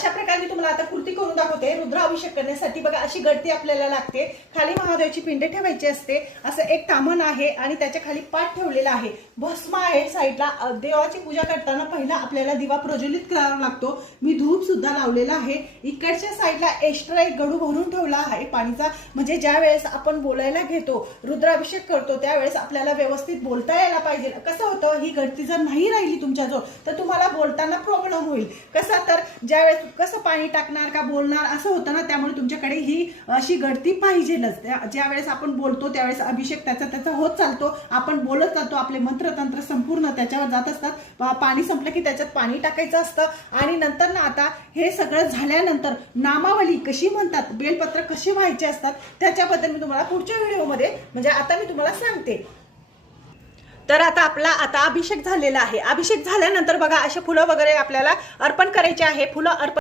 अशा प्रकारे मी तुम्हाला आता कृती करून दाखवते। रुद्राभिषेक करण्यासाठी बघा अशी गळती आपल्याला लागते, खाली महादेवाची पिंड ठेवायची असते, असं एक तामण आहे आणि त्याच्या खाली पाट ठेवलेला आहे, भस्म आहे साईडला। देवाची पूजा करताना पहिला आपल्याला दिवा प्रज्वलित करावा लागतो। मी धूप सुद्धा लावलेला आहे। इकडच्या साईडला एक्स्ट्रा एक गडू भरून ठेवला आहे पाणीचा, म्हणजे ज्या वेळेस आपण बोलायला घेतो, रुद्राभिषेक करतो, त्यावेळेस आपल्याला व्यवस्थित बोलता यायला पाहिजे। कसं होतं, ही गळती जर नाही राहिली तुमच्याजवळ तर तुम्हाला बोलताना प्रॉब्लेम होईल। कसं तर ज्यावेळेस कसं पाणी टाकणार का बोलणार असं होतं ना, त्यामुळे तुमच्याकडे ही अशी गळती पाहिजेलच। ज्यावेळेस आपण बोलतो त्यावेळेस अभिषेक त्याचा होत चालतो, आपण बोलत चालतो, आपले मंत्रतंत्र संपूर्ण त्याच्यावर जात असतात। पाणी संपलं की त्याच्यात पाणी टाकायचं असतं आणि नंतर ना आता हे सगळं झाल्यानंतर नामावली कशी म्हणतात, बेलपत्र कशी व्हायचे असतात त्याच्याबद्दल मी तुम्हाला पुढच्या व्हिडिओमध्ये म्हणजे आता मी तुम्हाला सांगते। तर आता आपला अभिषेक झालेला आहे। अभिषेक झाल्यानंतर बघा असे फुलं वगैरे आपल्याला अर्पण करायचे आहे। फुलं अर्पण